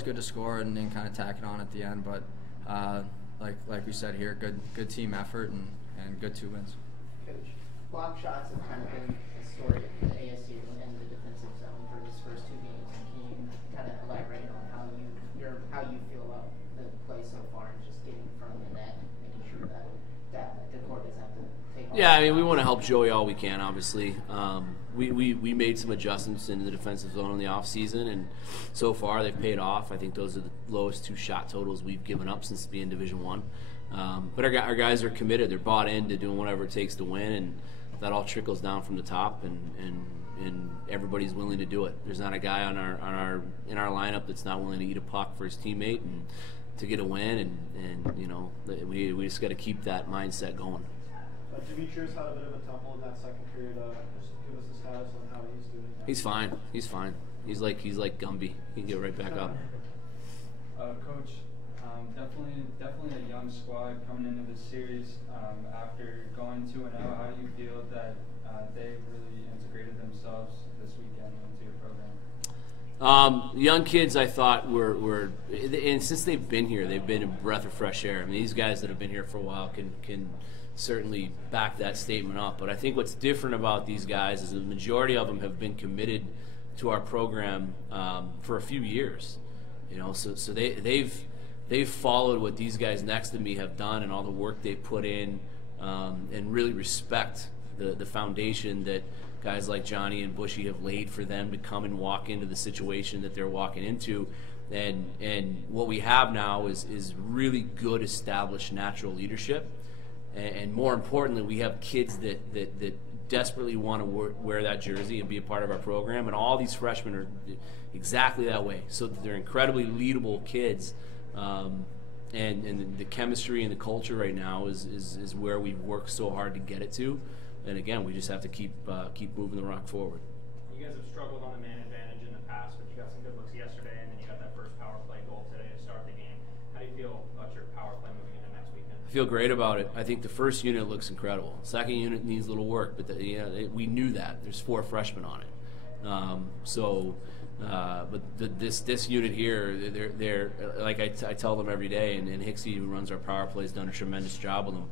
always good to score and kind of tack it on at the end. But like we said here, good team effort and good 2 wins. Coach, block shots have kind of been a story of the ASU and the defensive zone for these first 2 games. Can you kind of elaborate on how you feel about the play so far and just getting in front of the net, making sure that the court doesn't have to take all Yeah, I mean, we want to help Joey all we can, obviously. We made some adjustments in the defensive zone in the offseason, and so far they've paid off. I think those are the lowest 2 shot totals we've given up since being Division I. But our guys are committed. They're bought into doing whatever it takes to win, and that all trickles down from the top, and everybody's willing to do it. There's not a guy in our lineup that's not willing to eat a puck for his teammate and to get a win, and you know, we just got to keep that mindset going. Demetrius had a bit of a tumble in that second period. Just give us a status on how he's doing. He's fine. He's fine. He's like Gumby. He can get right back up. Coach, definitely a young squad coming into this series. After going 2-0, how do you feel that they really integrated themselves this weekend into your program? Young kids, I thought were, and since they've been here, they've been a breath of fresh air. I mean, these guys that have been here for a while can certainly back that statement up. But I think what's different about these guys is the majority of them have been committed to our program for a few years. You know, so they've followed what these guys next to me have done and all the work they put in, and really respect the foundation that guys like Johnny and Bushy have laid for them to come and walk into the situation that they're walking into. And what we have now is really good established natural leadership. And more importantly, we have kids that desperately want to wear that jersey and be a part of our program. And all these freshmen are exactly that way. So they're incredibly leadable kids. And the chemistry and the culture right now is where we've worked so hard to get it to. And again, we just have to keep moving the rock forward. You guys have struggled on the man advantage in the past, but you got some good looks yesterday, and then you got that first power play goal today to start the game. How do you feel about your power play moving into next weekend? I feel great about it. I think the first unit looks incredible. Second unit needs a little work, but we knew that. There's 4 freshmen on it. But this unit here, they're like I tell them every day, and Hicksy, who runs our power play, has done a tremendous job with them.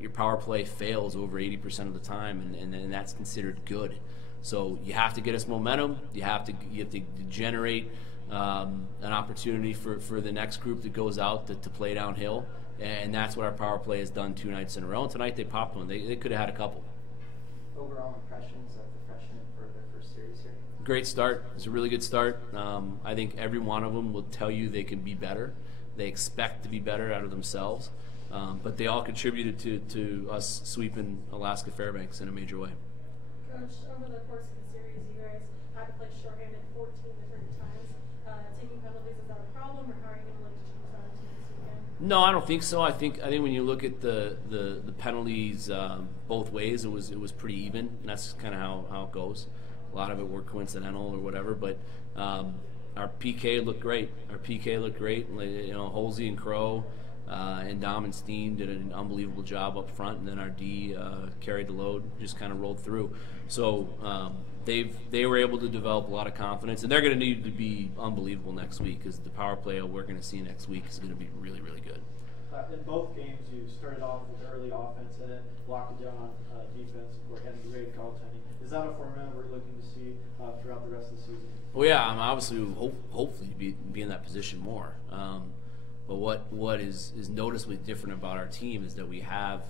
Your power play fails over 80% of the time, and that's considered good. So you have to get us momentum. You have to generate an opportunity for the next group that goes out to play downhill, and that's what our power play has done 2 nights in a row. And tonight they popped one. They could have had a couple. Overall impressions of the freshmen for their first series here? Great start. It's a really good start. I think every one of them will tell you they can be better. They expect to be better out of themselves. But they all contributed to us sweeping Alaska Fairbanks in a major way. Coach, over the course of the series, you guys had to play shorthanded 14 different times. Taking penalties, is that a problem, or how are you going to look to change that into this weekend? No, I don't think so. I think when you look at the penalties both ways, it was pretty even, and that's kind of how it goes. A lot of it were coincidental or whatever, but our PK looked great. You know, Holsey and Crow and Dom and Steen did an unbelievable job up front, and then our D carried the load, just kind of rolled through. So they were able to develop a lot of confidence, and they're going to need to be unbelievable next week, because the power play we're going to see next week is going to be really, really good. In both games, you started off with early offense and then locked it down on defense before getting the great goaltending. Is that a format we're looking to see throughout the rest of the season? Well, yeah, I'm obviously hopefully be in that position more. But what is noticeably different about our team is that we have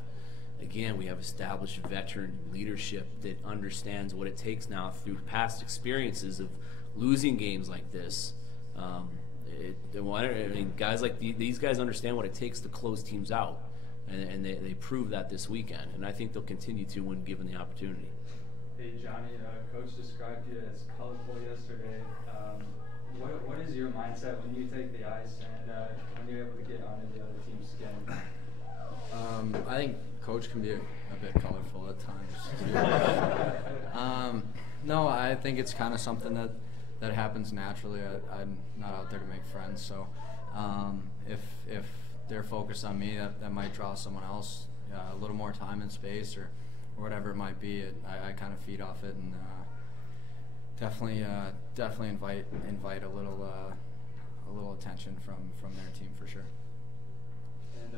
established veteran leadership that understands what it takes now through past experiences of losing games like this. Guys like these guys understand what it takes to close teams out, and they prove that this weekend, and I think they'll continue to when given the opportunity. Hey Johnny, Coach described you as colorful yesterday. What is your mindset when you take the ice and when you're able to get onto the other team's skin? I think Coach can be a bit colorful at times. No, I think it's kind of something that happens naturally. I'm not out there to make friends, so if they're focused on me, that might draw someone else a little more time and space or whatever it might be. I kind of feed off it, and definitely invite a little attention from their team for sure. And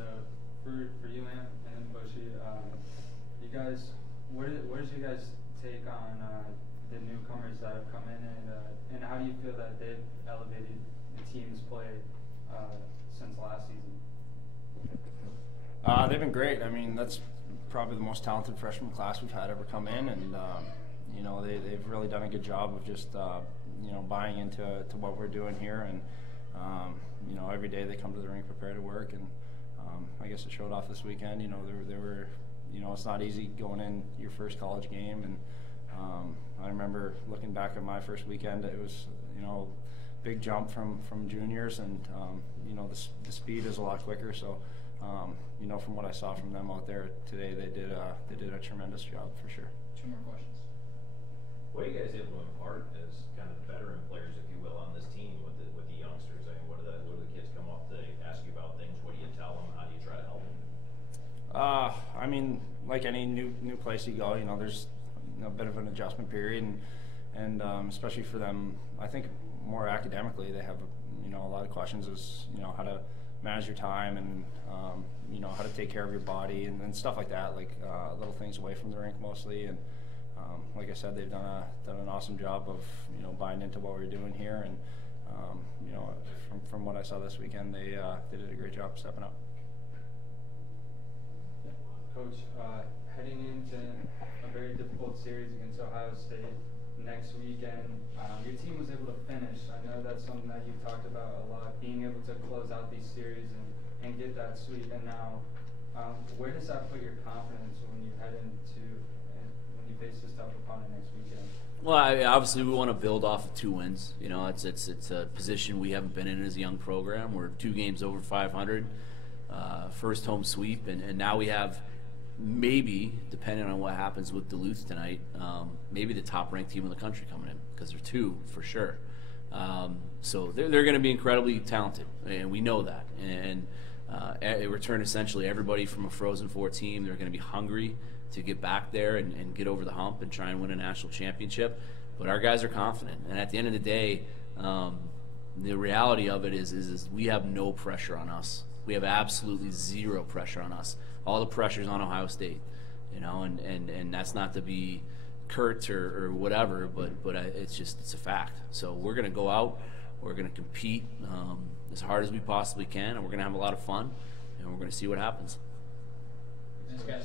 for you and Bushy, you guys, what is your guys' take on the newcomers that have come in, and how do you feel that they've elevated the team's play since last season? They've been great. I mean, that's probably the most talented freshman class we've had ever come in, and you know, they've really done a good job of just you know, buying into what we're doing here, and you know, every day they come to the rink prepared to work, and I guess it showed off this weekend. You know, they were, you know, it's not easy going in your first college game, and I remember looking back at my first weekend. It was, you know, big jump from juniors, and you know, the speed is a lot quicker. So you know, from what I saw from them out there today, they did a tremendous job for sure. 2 more questions. What are you guys able to impart as kind of veteran players, if you will, on this team with the youngsters? I mean, what do the kids come up to ask you about things? What do you tell them? How do you try to help them? I mean, like any new place you go, you know, there's a bit of an adjustment period, and especially for them, I think more academically, they have, you know, a lot of questions as, you know, how to manage your time, and you know, how to take care of your body, and stuff like that, like little things away from the rink mostly. And like I said, they've done an awesome job of, you know, buying into what we're doing here, and you know, from what I saw this weekend, they did a great job stepping up. Coach, heading into a very difficult series against Ohio State next weekend, your team was able to finish. I know that's something that you talked about a lot, being able to close out these series and get that sweep. And now, where does that put your confidence when you head into and when you face this tough opponent next weekend? Well, obviously we want to build off of 2 wins. You know, it's a position we haven't been in as a young program. We're 2 games over 500, first home sweep, and now we have, maybe, depending on what happens with Duluth tonight, maybe the top-ranked team in the country coming in, because they're 2 for sure. So they're going to be incredibly talented, and we know that. And it returned essentially everybody from a Frozen Four team. They're going to be hungry to get back there and get over the hump and try and win a national championship. But our guys are confident, and at the end of the day, the reality of it is we have no pressure on us. We have absolutely zero pressure on us. All the pressure's on Ohio State, you know, and that's not to be curt or whatever, but it's a fact. So we're going to go out, we're going to compete as hard as we possibly can, and we're going to have a lot of fun, and we're going to see what happens. Thanks, guys.